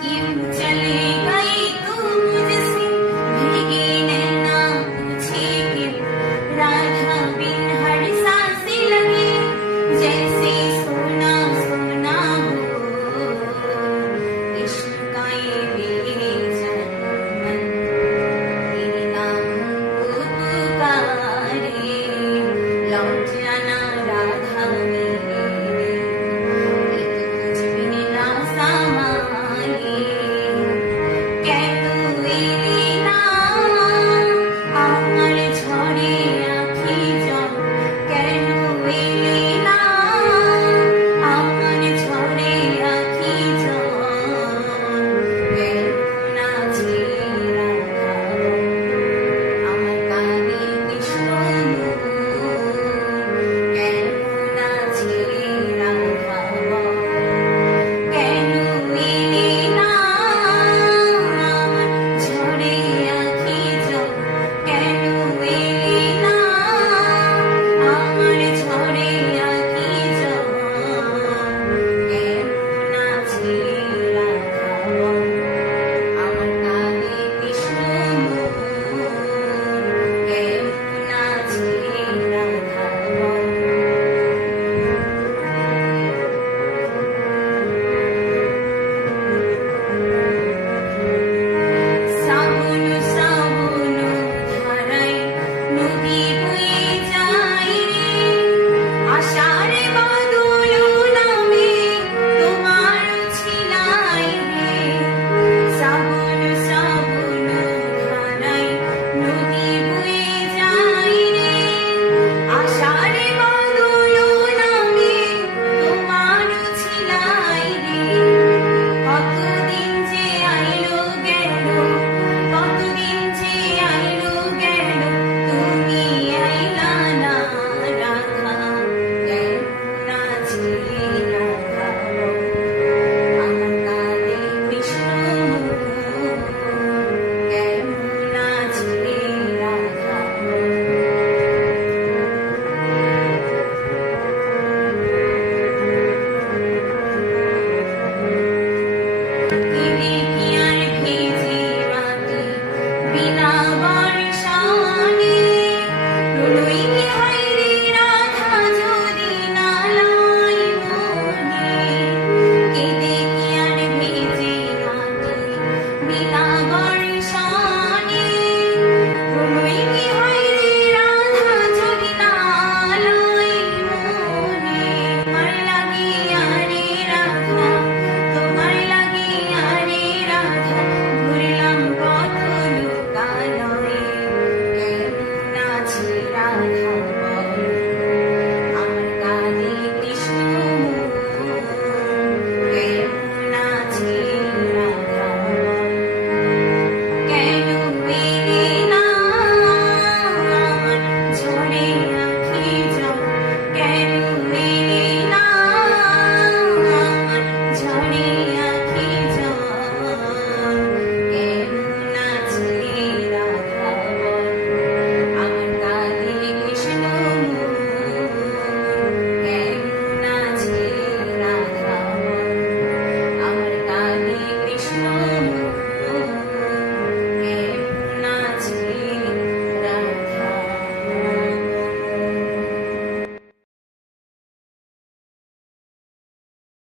क्यों चले गई तू मुझसे भीगे नैना पूछे क्यों राधा बिन हर सांस लगे जैसे सोना सोना हो इश्क का ये बेचैन मन तेरे नाम को पुकारे लौट जाना राधा मेरे एक तुझ बिन ना समाये কে তুই না আমার ঝরে আঁখি জল কেন এলি না আমার ঝরে আঁখি জল কেন না ছেড়া আমার কানে কৃষ্ণ কেন না ছেড়া কেন এলি না আমার ঝরে আঁখি জল কেন এলি না আমার ঝরে আঁখি জল কেন না ছেড়া আমার কানে কৃষ্ণ কেন না ছেড়া শ্রাবণ শ্রাবণ ধারায় নদী বয়ে যায় রে আষাঢ়ে বাদল নামে তোমার ছিলায় রে শ্রাবণ শ্রাবণ ধারায় নদী বয়ে যায় রে আষাঢ়ে বাদল নামে তোমার ছিলায় রে কতদিন যে আইলো গেল কতদিন যে আইলো গেল তুমি আইলা না রাধা কেন না ছেড়া আমার কানে কৃষ্ণ কেন না ছেড়া কেঁদে